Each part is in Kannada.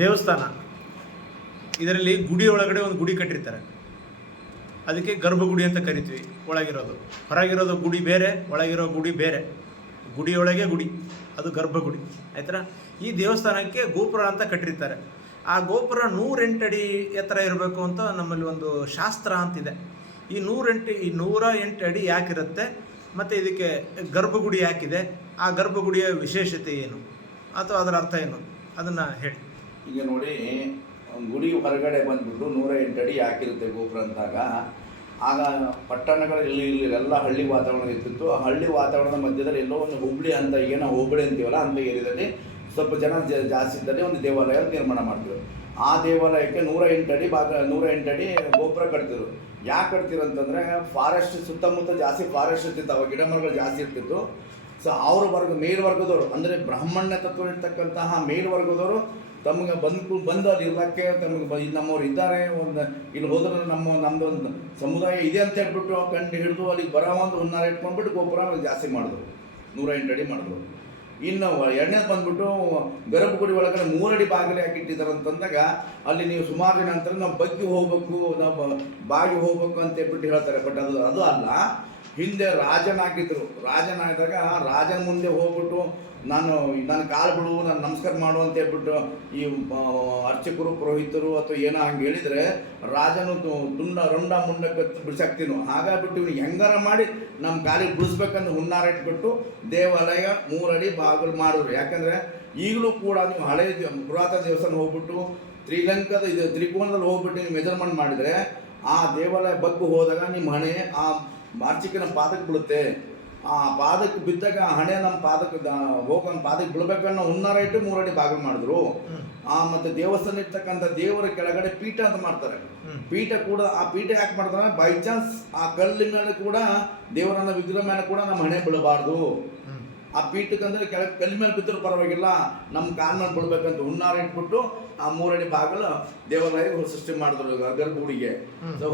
ದೇವಸ್ಥಾನ, ಇದರಲ್ಲಿ ಗುಡಿ ಒಳಗಡೆ ಒಂದು ಗುಡಿ ಕಟ್ಟಿರ್ತಾರೆ, ಅದಕ್ಕೆ ಗರ್ಭಗುಡಿ ಅಂತ ಕರಿತೀವಿ. ಒಳಗಿರೋದು, ಹೊರಗಿರೋದು ಗುಡಿ ಬೇರೆ, ಒಳಗಿರೋ ಗುಡಿ ಬೇರೆ. ಗುಡಿಯೊಳಗೆ ಗುಡಿ, ಅದು ಗರ್ಭಗುಡಿ. ಆಯ್ತಾ? ಈ ದೇವಸ್ಥಾನಕ್ಕೆ ಗೋಪುರ ಅಂತ ಕಟ್ಟಿರ್ತಾರೆ. ಆ ಗೋಪುರ 108 ಅಡಿ ಎತ್ತರ ಇರಬೇಕು ಅಂತ ನಮ್ಮಲ್ಲಿ ಒಂದು ಶಾಸ್ತ್ರ ಅಂತಿದೆ. ಈ 108 ಅಡಿ ಯಾಕಿರುತ್ತೆ, ಮತ್ತು ಇದಕ್ಕೆ ಗರ್ಭಗುಡಿ ಯಾಕಿದೆ, ಆ ಗರ್ಭಗುಡಿಯ ವಿಶೇಷತೆ ಏನು ಅಥವಾ ಅದರ ಅರ್ಥ ಏನು, ಅದನ್ನು ಹೇಳಿ. ಈಗ ನೋಡಿ, ಗುಡಿ ಹೊರಗಡೆ ಬಂದ್ಬಿಟ್ಟು 108 ಅಡಿ ಯಾಕಿರುತ್ತೆ ಗೋಪುರ ಅಂತಾಗ, ಆಗ ಪಟ್ಟಣಗಳಲ್ಲಿ ಎಲ್ಲ ಹಳ್ಳಿ ವಾತಾವರಣ ಇರ್ತಿತ್ತು. ಆ ಹಳ್ಳಿ ವಾತಾವರಣದ ಮಧ್ಯದಲ್ಲಿ ಎಲ್ಲೋ ಒಂದು ಹುಬ್ಳಿ ಅಂತ, ಏನೋ ಹೋಬಳಿ ಅಂತೀವಲ್ಲ, ಅಂತ ಏರಿಯಾದಲ್ಲಿ ಸ್ವಲ್ಪ ಜನ ಜಾಸ್ತಿ ಇದ್ದಲ್ಲಿ ಒಂದು ದೇವಾಲಯ ನಿರ್ಮಾಣ ಮಾಡ್ತಿದ್ರು. ಆ ದೇವಾಲಯಕ್ಕೆ 108 ಅಡಿ ಗೋಪುರ ಕಟ್ತಿದ್ರು. ಯಾಕೆ ಕಟ್ತಿರು ಅಂತಂದರೆ, ಫಾರೆಸ್ಟ್ ಸುತ್ತಮುತ್ತ ಜಾಸ್ತಿ ಫಾರೆಸ್ಟ್ ಇರ್ತಿತ್ತು, ಅವಾಗ ಗಿಡ ಮರಗಳು ಜಾಸ್ತಿ ಇರ್ತಿತ್ತು. ಸೊ ಅವ್ರ ಮೇಲ್ವರ್ಗದವರು, ಅಂದರೆ ಬ್ರಾಹ್ಮಣ್ಯ ತತ್ವ ಇರ್ತಕ್ಕಂತಹ ಮೇಲ್ವರ್ಗದವರು ತಮಗೆ ಬಂದು ಅದು ಇರ್ಲಕ್ಕೆ ತಮಗೆ ನಮ್ಮವ್ರು ಇದ್ದಾರೆ, ಒಂದು ಇಲ್ಲಿ ಹೋದ್ರೆ ನಮ್ಮದು ಒಂದು ಸಮುದಾಯ ಇದೆ ಅಂತ ಹೇಳ್ಬಿಟ್ಟು ಕಂಡು ಹಿಡಿದು ಅಲ್ಲಿಗೆ ಬರೋ ಒಂದು ಹುನ್ನಾರ ಇಟ್ಕೊಂಡ್ಬಿಟ್ಟು ಗೋಪುರ ಜಾಸ್ತಿ ಮಾಡಿದ್ರು, 108 ಅಡಿ ಮಾಡಿದ್ರು. ಇನ್ನು ಎರಡನೇದು ಬಂದ್ಬಿಟ್ಟು ಗರ್ಭಗುಡಿ ಒಳಗಡೆ 3 ಅಡಿ ಬಾಗಿಲು ಯಾಕೆ ಇಟ್ಟಿದ್ದಾರೆ ಅಂತಂದಾಗ, ಅಲ್ಲಿ ನೀವು ಸುಮಾರು ಜನ ಅಂತಾರೆ ನಾವು ಬಗ್ಗಿ ಹೋಗ್ಬೇಕು, ನಾವು ಬಾಗಿ ಹೋಗ್ಬೇಕು ಅಂತ ಹೇಳ್ಬಿಟ್ಟು ಹೇಳ್ತಾರೆ. ಬಟ್ ಅದು ಅಲ್ಲ. ಹಿಂದೆ ರಾಜನಾಗಿದ್ದರು, ರಾಜನಾಗಿದ್ದಾಗ ರಾಜನ ಮುಂದೆ ಹೋಗ್ಬಿಟ್ಟು ನಾನು ಕಾಲು ಬಿಡು, ನಾನು ನಮಸ್ಕಾರ ಮಾಡು ಅಂತ ಹೇಳ್ಬಿಟ್ಟು ಈ ಅರ್ಚಕರು ಪುರೋಹಿತರು ಅಥವಾ ಏನೋ ಹಂಗೆ ಹೇಳಿದರೆ ರಾಜನು ರುಂಡ ಮುಂಡಕ್ಕೆ ಬಿಡಿಸಾಕ್ತೀನೋ. ಹಾಗಾಗ್ಬಿಟ್ಟು ಇವ್ನು ಹೆಂಗಾರ ಮಾಡಿ ನಮ್ಮ ಕಾಲಿಗೆ ಬಿಡಿಸ್ಬೇಕಂತ ಹುನ್ನಾರ ಇಟ್ಬಿಟ್ಟು ದೇವಾಲಯ 3 ಅಡಿ ಬಾಗಿಲು ಮಾಡಿದ್ರು. ಯಾಕಂದರೆ ಈಗಲೂ ಕೂಡ ನೀವು ಹಳೆ ಪುರಾತನ ದೇವಸ್ಥಾನ ಹೋಗ್ಬಿಟ್ಟು ಶ್ರೀಲಂಕಾದ ತ್ರಿಕೋನದಲ್ಲಿ ಹೋಗ್ಬಿಟ್ಟು ನೀವು ಮೆಜರ್ಮೆಂಟ್ ಮಾಡಿದರೆ ಆ ದೇವಾಲಯ ಬಗ್ಗು ಹೋದಾಗ ನಿಮ್ಮ ಹಣೆ ಆ ಅರ್ಚಕನ ಪಾದಕ್ಕೆ ಬೀಳುತ್ತೆ. ಆ ಪಾದಕ್ಕೆ ಬಿದ್ದಾಗ ಹಣೆ ನಮ್ಮ ಪಾದಕ್ಕೆ ಹೋಗೋನ್ ಪಾದಕ್ಕೆ ಬಿಡ್ಬೇಕನ್ನೋ ಹುನ್ನಾರ ಇಟ್ಟು 3 ಅಡಿ ಬಾಗಿಲು ಮಾಡಿದ್ರು. ಮತ್ತು ದೇವಸ್ಥಾನ ಇರ್ತಕ್ಕಂಥ ದೇವರ ಕೆಳಗಡೆ ಪೀಠ ಅಂತ ಮಾಡ್ತಾರೆ. ಪೀಠ ಕೂಡ, ಆ ಪೀಠ ಯಾಕೆ ಮಾಡ್ತಾರೆ, ಬೈ ಚಾನ್ಸ್ ಆ ಕಲ್ಲಿನ ಮೇಲೆ ಕೂಡ ದೇವರನ್ನ ವಿಗ್ರಹ ಮೇಲೆ ಕೂಡ ನಮ್ಮ ಹಣೆ ಬೀಳಬಾರ್ದು. ಆ ಪೀಠಕ್ಕಂದ್ರೆ ಕೆಳಗೆ ಕಲ್ಲಿನ ಮೇಲೆ ಬಿದ್ದರೂ ಪರವಾಗಿಲ್ಲ, ನಮ್ಮ ಕಾಲ ಮೇಲೆ ಬಿಡ್ಬೇಕಂತ ಹುನ್ನಾರ ಇಟ್ಬಿಟ್ಟು ಆ 3 ಅಡಿ ಬಾಗಿಲು ದೇವಾಲಯ ಸೃಷ್ಟಿ ಮಾಡಿದ್ರು ಗರ್ಭಗುಡಿಗೆ.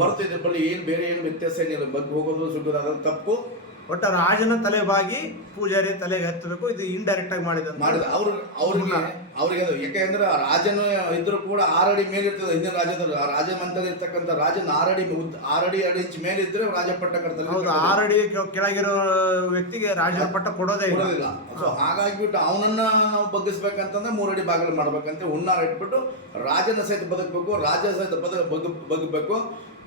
ಹೊರತು ಇದ್ರ ಬಳಿ ಬೇರೆ ಏನು ವ್ಯತ್ಯಾಸ ಏನಿಲ್ಲ. ಬಗ್ಗೆ ಹೋಗೋದು ಸುಗ್ಗೋದು ಅದರ ತಪ್ಪು. ಒಟ್ಟು ರಾಜನ ತಲೆ ಬಾಗಿ ಪೂಜಾರಿ ತಲೆಗೆ ಹತ್ತಬೇಕು, ಇದು ಇಂಡೈರೆಕ್ಟ್ ಆಗಿ ಮಾಡಿದ ಅವ್ರಿಗೆ ಅದು. ಯಾಕೆಂದ್ರೆ ರಾಜನ ಇದ್ರು ಕೂಡ 6 ಅಡಿ ಮೇಲೆ ಇರ್ತದೆ. ಹಿಂದಿನ ರಾಜ್ಯದಲ್ಲಿ ರಾಜ ಮಂತಲ್ಲಿ ಇರ್ತಕ್ಕಂಥ ರಾಜನ 6 ಅಡಿ ಇಂಚ್ ಮೇಲೆ ಇದ್ರೆ ರಾಜ ಪಟ್ಟ ಕಟ್ತಾರೆ. ಹೌದು, 6 ಅಡಿ ಕೆಳಗಿರೋ ವ್ಯಕ್ತಿಗೆ ರಾಜನ ಪಟ್ಟ ಕೊಡೋದೇ ಇಲ್ಲ. ಸೊ ಹಾಗಾಗಿಬಿಟ್ಟು ಅವನನ್ನ ನಾವು ಬಗ್ಗಿಸ್ಬೇಕಂತಂದ್ರೆ 3 ಅಡಿ ಬಾಗಿಲು ಮಾಡ್ಬೇಕಂತ ಹುನ್ನಾರ ಇಟ್ಬಿಟ್ಟು ರಾಜನ ಸಹಿತ ಬದುಕಬೇಕು, ರಾಜ ಸಹಿತ ಬಗ್ಗಬೇಕು,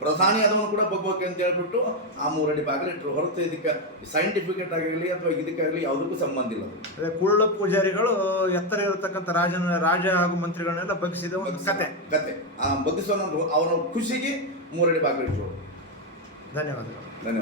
ಪ್ರಧಾನಿ ಅದನ್ನು ಕೂಡ ಬಗ್ಬೇಕು ಅಂತ ಹೇಳ್ಬಿಟ್ಟು ಆ 3 ಅಡಿ ಬಾಗಿಲು ಇಟ್ಟರು. ಹೊರತು ಇದಕ್ಕೆ ಸೈಂಟಿಫಿಕೇಟ್ ಆಗಿರಲಿ ಅಥವಾ ಇದಕ್ಕಾಗಲಿ ಯಾವುದಕ್ಕೂ ಸಂಬಂಧ ಇಲ್ಲ. ಅದೇ ಕುಳ್ಳ ಪೂಜಾರಿಗಳು ಎತ್ತರ ಇರತಕ್ಕಂಥ ರಾಜ ಹಾಗೂ ಮಂತ್ರಿಗಳನ್ನೆಲ್ಲ ಬಗ್ಗಿಸಿದ ಒಂದು ಕತೆ. ಆ ಬಗ್ಗಿಸೋ ಅವನ ಖುಷಿಗೆ 3 ಅಡಿ ಬಾಗಿಲು ಇಟ್ಟರು. ಧನ್ಯವಾದಗಳು.